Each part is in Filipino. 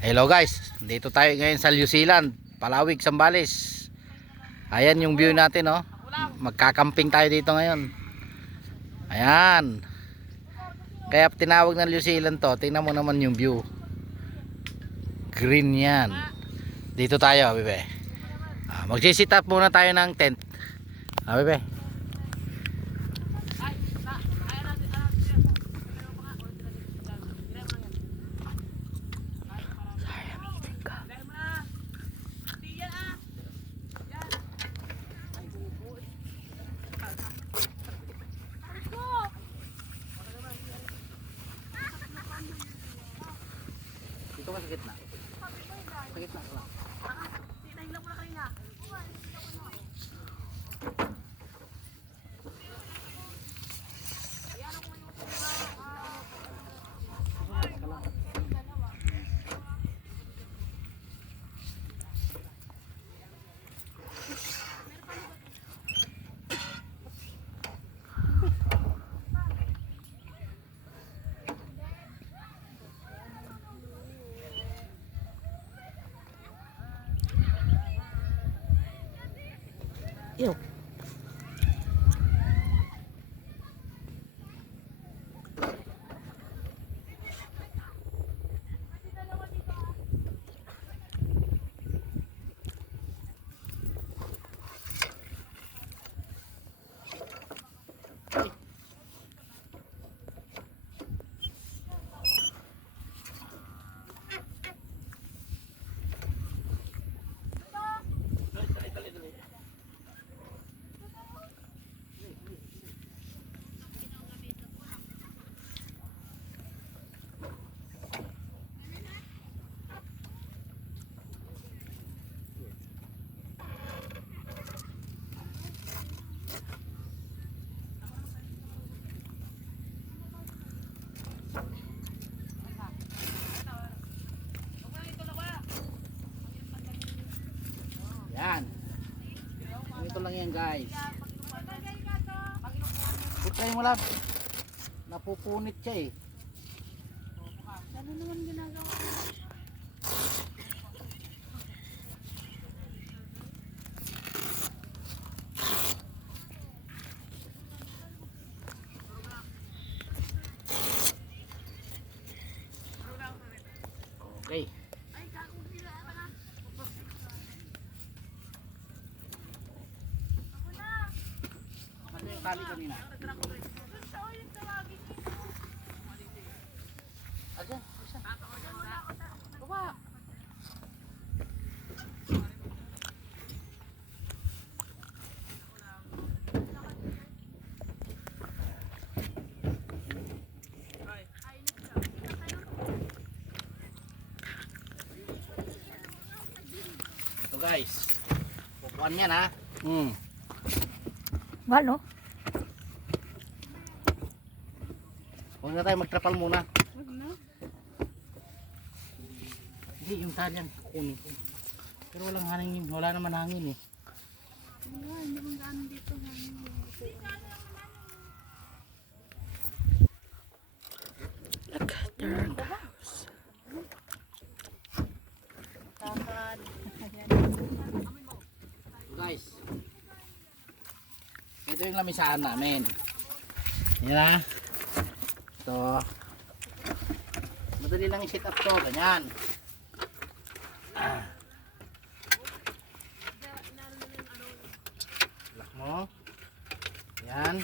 Hello guys, dito tayo ngayon sa New Zealand, Palawig, Zambales. Ayan yung view natin, oh. Magkakamping tayo dito ngayon. Ayan. Kaya tinawag ng New Zealand to. Tingnan mo naman yung view. Green yan. Dito tayo, bebe. Magsisit up muna tayo ng tent. Bebe. Dito ka sa gitna. Sa gitna ka lang. Ew. Yan. Ito lang yan, guys. Putay mo lang. Napupunit siya eh. Ano naman ginagawa? Okay. Ano yung tali kanina? Ayan, isa. Baba. Ito guys. Pupuan yan ha. Walo? Huwag na tayo magtrapal muna. Wag na. Hindi, yung talian kukunin ko. Pero walang hangin, wala naman hangin eh. Wala, hindi naman gaano dito. Look at their house. So guys, ito yung lamisahan namin. Yan na. Ito. Madali lang i-set up to. Ganyan. Lock mo. Yan.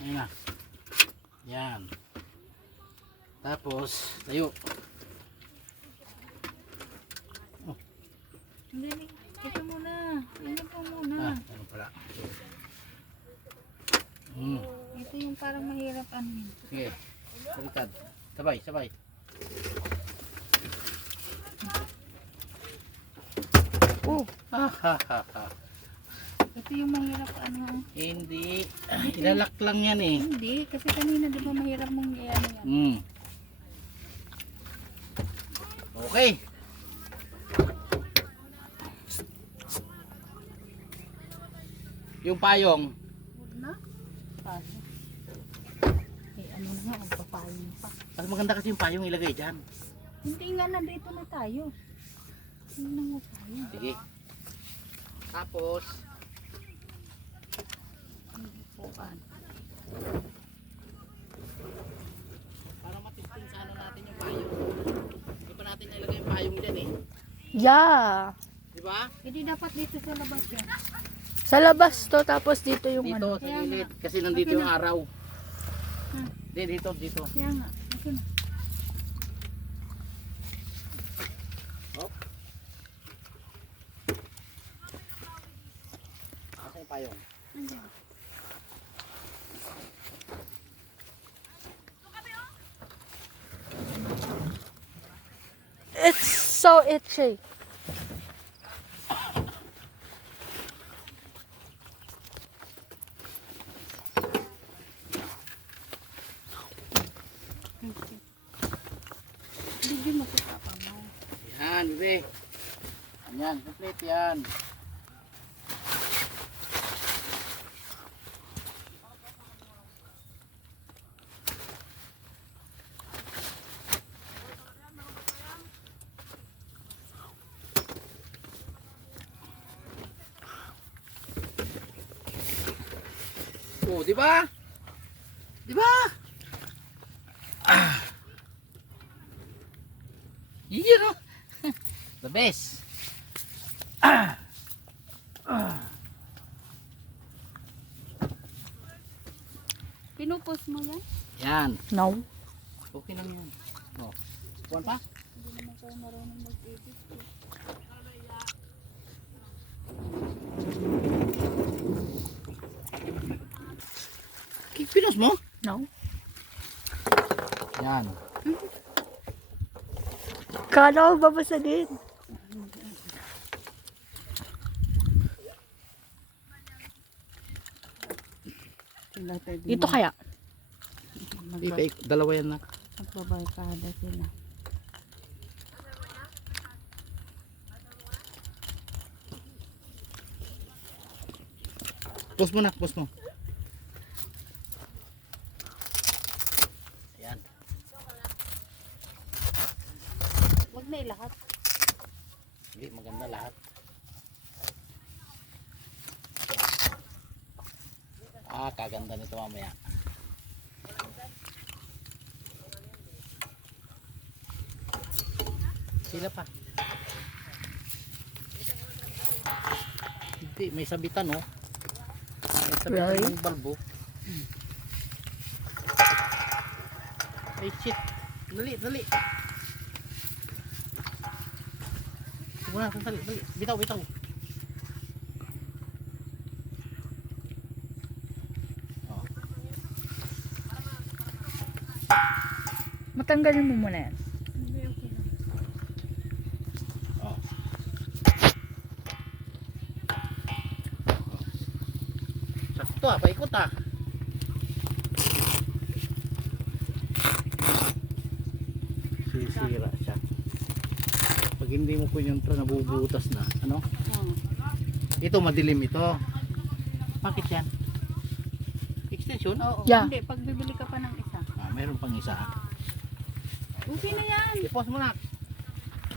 Ayan na. Yan. Tapos, tayo. Hindi, ito muna. Ito po muna. Ano pala. Ito yung parang mahirap ano. Sige. Baliktad. Sabay, sabay. Oh, ha ha ha ha. Ito yung mahirap ano. Hindi. Ilalak lang yan eh. Hindi, kasi kanina di ba mahirap mong ano yan. Okay. Yung payong. Huwag na. Paano? Eh, ano na nga, magpapayin pa. Mas maganda kasi yung payong ilagay dyan. Hindi nga, nandito na tayo. Hindi na tayo. Sige. Tapos, Puan. para matisting sa ano natin yung payong. Hindi pa natin nilagay yung payong dyan eh. Yeah. Di ba? Hindi dapat dito sa labas yan. Sa labas to, tapos dito yung Dito ano. sa gilid. Kasi nandito yung araw. Hmm. Hindi, dito. Kaya nga. Okay na. Hop. Asa yung payong? Andiyan. It's so itchy. Bigyan mo sa papa mo. Yan, bebe. Yan, complete yan. Oh, di ba? Di ba? Yun oh. The best. Pinupos mo yan? Yan. No. Okay lang yan. Oh. Kuwan pa? Hindi naman kayo marunong mag-edit. Pinos mo? No. Yan. Kala ko babasa din. Dito kaya? Dalawa yan na. Magbabarkada sila. Post mo na, post mo. Ayan. Huwag na ilahat. Hindi, maganda lahat. Ah, kaganda nito mamaya. Sila pa. Hindi, may sabitan oh. May sabitan Really? ng balbo. Ay shit. Dali, dali. Wala, dali, dali. Bitaw, bitaw. Oh. Matanggalin mo muna yan. Hindi, okay lang. Oh. Sakto ah, paikot ah. Sisira siya. Pag hindi mo kunyuntra, nabubutas na. Ano? Ito madilim ito. Bakit yan? Extension? Oo. Yeah. Hindi, pag bibili ka pa ng isa. Ah, mayroon pang isa. Okay na yan. I-pause mo na.